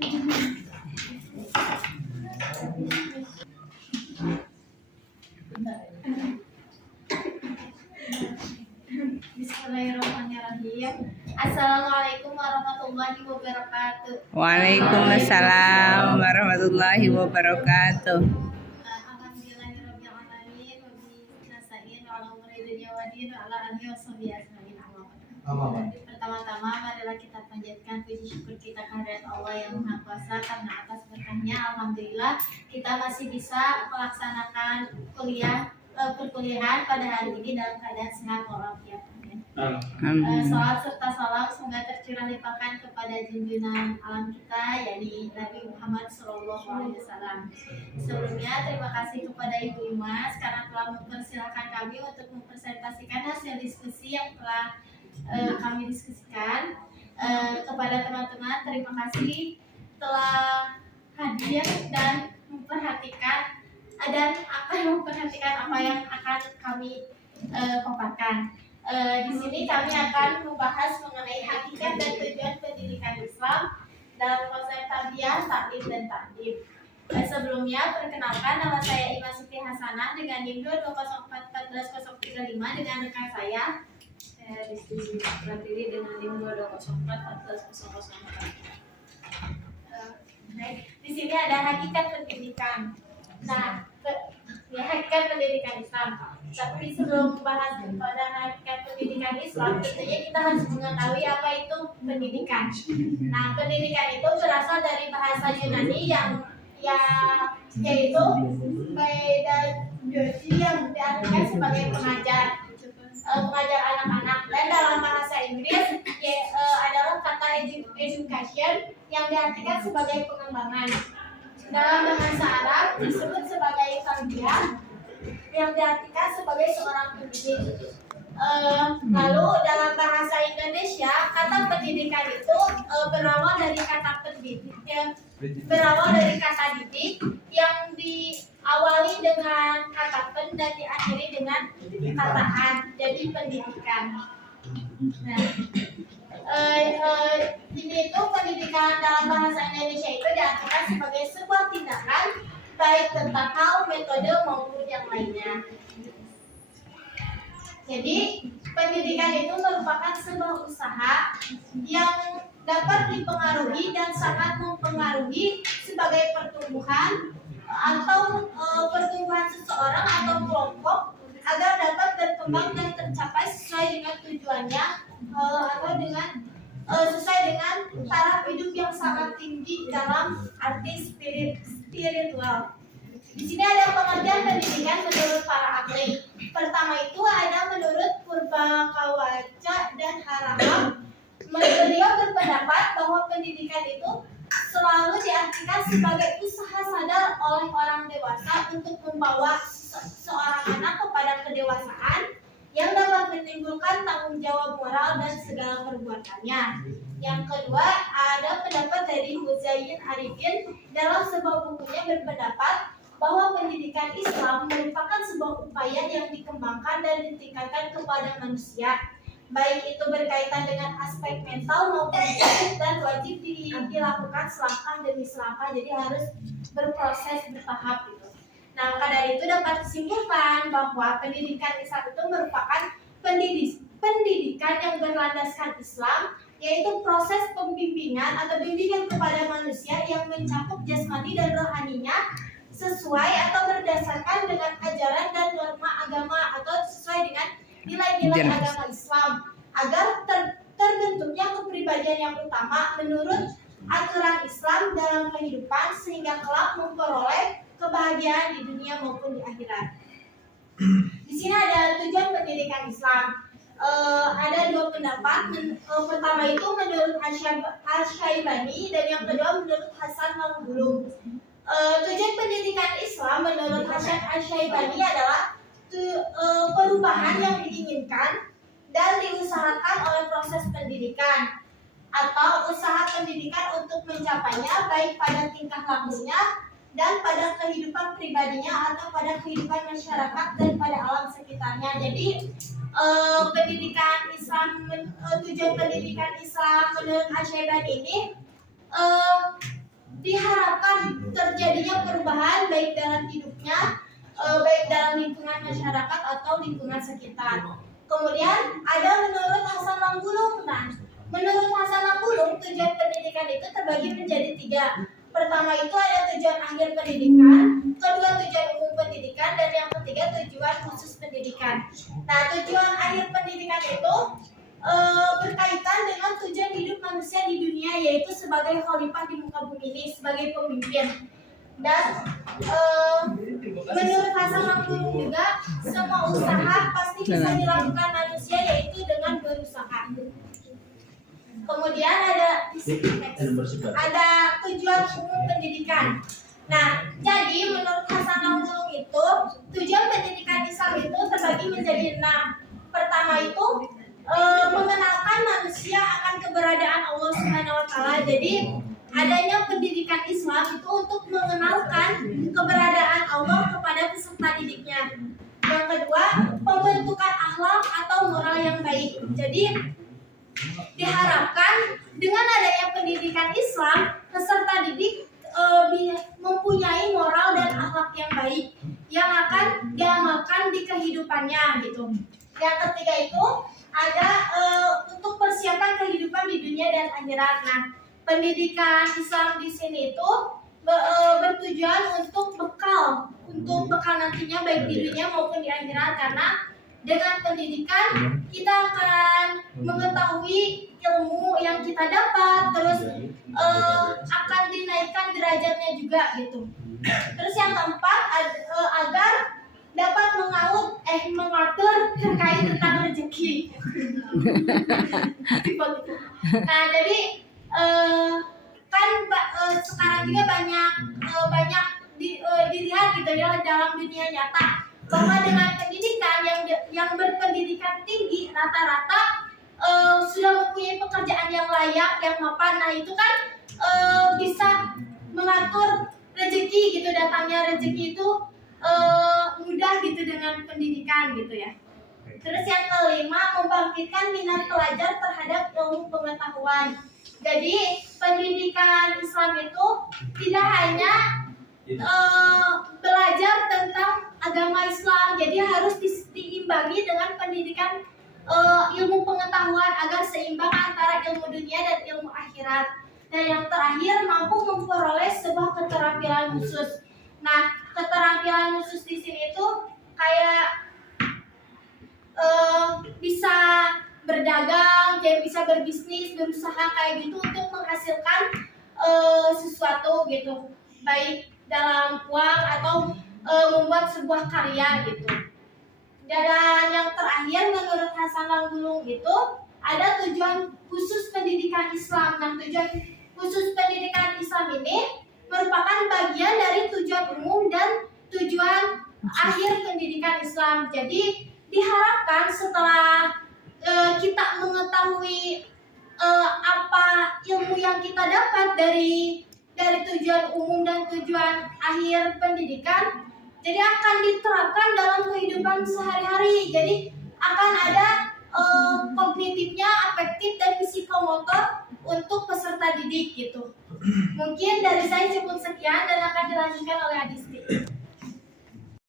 Bismillahirrahmanirrahim. Assalamualaikum warahmatullahi wabarakatuh. Waalaikumsalam warahmatullahi wabarakatuh. Alhamdulillahirabbil alamin wa bihi nasta'in ala umuri dunya wa din wa ala alihi washabihi ajmain. Pertama-tama marilah kita panjatkan puji syukur kita kehadirat Allah yang Maha Kuasa, karena atas berkahnya alhamdulillah kita masih bisa melaksanakan perkuliahan pada hari ini dalam keadaan sehat walafiat. Salat serta salam semoga tercurah limpahkan kepada junjungan alam kita, yakni Nabi Muhammad SAW. Sebelumnya terima kasih kepada Ibu Imas karena telah mempersilahkan kami untuk mempresentasikan hasil diskusi yang telah kami diskusikan. Kepada teman-teman terima kasih telah hadir dan memperhatikan apa yang akan kami paparkan. Di sini kami akan membahas mengenai hakikat dan tujuan pendidikan Islam dalam konsep tarbiyah, taklim, dan takdim. Sebelumnya perkenalkan, nama saya Ima Siti Hasanah dengan NIM 204141035 dengan rekan saya diskusi berdiri dengan NIM 204141004. Di sini ada hakikat pendidikan. Nah, hakikat pendidikan Islam. Tapi sebelum membahas pada hakikat pendidikan Islam, tentunya kita harus mengetahui apa itu pendidikan. Nah, pendidikan itu berasal dari bahasa Yunani yang yaitu pedagogi yang diartikan sebagai pengajar anak-anak, dan dalam bahasa Inggris adalah kata education yang diartikan sebagai pengembangan. Dalam bahasa Arab disebut sebagai tarbiyah yang diartikan sebagai seorang pendidik. Lalu dalam bahasa Indonesia kata pendidikan itu berawal dari kata didik yang diawali dengan kata pen dan diakhiri dengan kata an, jadi pendidikan. Nah, ini itu pendidikan dalam bahasa Indonesia itu diartikan sebagai sebuah tindakan baik tentang hal, metode maupun yang lainnya. Jadi pendidikan itu merupakan sebuah usaha yang dapat dipengaruhi dan sangat mempengaruhi sebagai pertumbuhan seseorang atau kelompok agar dapat berkembang dan tercapai sesuai dengan tujuannya sesuai dengan taraf hidup yang sangat tinggi dalam arti spiritual. Di sini ada pengertian pendidikan menurut para ahli. Pertama itu ada menurut Purbakawaca dan Harahap. Beliau berpendapat bahwa pendidikan itu selalu diartikan sebagai usaha sadar oleh orang dewasa untuk membawa seorang anak kepada kedewasaan yang dapat menimbulkan tanggung jawab moral dan segala perbuatannya. Yang kedua, ada pendapat dari Huzain Arifin dalam sebuah bukunya berpendapat bahwa pendidikan Islam merupakan sebuah upaya yang dikembangkan dan ditingkatkan kepada manusia, baik itu berkaitan dengan aspek mental maupun fisik, dan wajib dilakukan selangkah demi selangkah, jadi harus berproses bertahap gitu. Nah, maka dari itu dapat disimpulkan bahwa pendidikan Islam itu merupakan pendidikan yang berlandaskan Islam, yaitu proses pembimbingan atau bimbingan kepada manusia yang mencakup jasmani dan rohaninya sesuai atau berdasarkan dengan ajaran dan norma agama atau sesuai dengan nilai-nilai agama Islam agar terbentuknya kepribadian yang utama menurut aturan Islam dalam kehidupan sehingga kelak memperoleh kebahagiaan di dunia maupun di akhirat. Di sini ada tujuan pendidikan Islam. Ada dua pendapat. Pertama itu menurut Asy-Syaibani dan yang kedua menurut Hasan Manggulung. Tujuan pendidikan Islam menurut Asy-Syaibani adalah perubahan yang diinginkan dan diusahakan oleh proses pendidikan atau usaha pendidikan untuk mencapainya, baik pada tingkah lakunya dan pada kehidupan pribadinya atau pada kehidupan masyarakat dan pada alam sekitarnya. Jadi pendidikan Islam, tujuan pendidikan Islam menurut Asy-Syaibani ini baik dalam hidupnya, baik dalam lingkungan masyarakat atau lingkungan sekitar. Kemudian ada menurut Hasan Langgulung. Nah, menurut Hasan Langgulung tujuan pendidikan itu terbagi menjadi 3. Pertama itu ada tujuan akhir pendidikan, kedua tujuan umum pendidikan, dan yang ketiga tujuan khusus pendidikan. Nah, tujuan akhir pendidikan itu berkaitan dengan tujuan hidup manusia di dunia, yaitu sebagai khalifah di muka bumi ini, sebagai pemimpin. Dan menurut Hasan Langgulung juga, semua usaha pasti bisa dilakukan manusia, yaitu dengan berusaha. Kemudian ada tujuan umum pendidikan. Nah, jadi menurut Hasan Langgulung itu tujuan pendidikan Islam itu terbagi menjadi 6. Pertama itu mengenalkan manusia akan keberadaan Allah Subhanahu wa taala. Jadi adanya pendidikan Islam itu untuk mengenalkan keberadaan Allah kepada peserta didiknya. Yang kedua, pembentukan akhlak atau moral yang baik. Jadi diharapkan dengan adanya pendidikan Islam, peserta didik mempunyai moral dan akhlak yang baik yang akan diamalkan di kehidupannya gitu. Yang ketiga itu ada untuk persiapan kehidupan di dunia dan akhirat. Nah, pendidikan Islam di sini itu bertujuan untuk bekal nantinya baik di dunia maupun di akhirat, karena dengan pendidikan kita akan mengetahui ilmu yang kita dapat, terus akan dinaikkan derajatnya juga gitu. Terus yang keempat agar dapat mengatur terkait tentang rezeki. Nah, jadi sekarang juga banyak dilihat gitu ya dalam dunia nyata, bahwa dengan pendidikan yang berpendidikan tinggi rata-rata sudah mempunyai pekerjaan yang layak, yang mapan. Nah, itu kan bisa mengatur rezeki gitu, datangnya rezeki itu mudah gitu dengan pendidikan gitu ya. Terus yang kelima, membangkitkan minat pelajar terhadap ilmu pengetahuan. Jadi pendidikan Islam itu tidak hanya belajar tentang agama Islam, jadi harus diimbangi dengan pendidikan ilmu pengetahuan agar seimbang antara ilmu dunia dan ilmu akhirat. Dan yang terakhir, mampu memperoleh sebuah keterampilan khusus. Nah, keterampilan khusus di sini itu kayak bisa berdagang, kayak bisa berbisnis, berusaha kayak gitu untuk menghasilkan sesuatu gitu, baik dalam uang atau membuat sebuah karya gitu. Dan yang terakhir, menurut Hasan Langgulung itu ada tujuan khusus pendidikan Islam. Nah, tujuan khusus pendidikan Islam ini merupakan bagian dari tujuan umum dan tujuan akhir pendidikan Islam. Jadi diharapkan setelah kita mengetahui apa ilmu yang kita dapat dari tujuan umum dan tujuan akhir pendidikan, jadi akan diterapkan dalam kehidupan sehari-hari. Jadi akan ada kognitifnya, afektif, dan psikomotor untuk peserta didik gitu. Mungkin dari saya cukup sekian dan akan dilanjutkan oleh Adisti.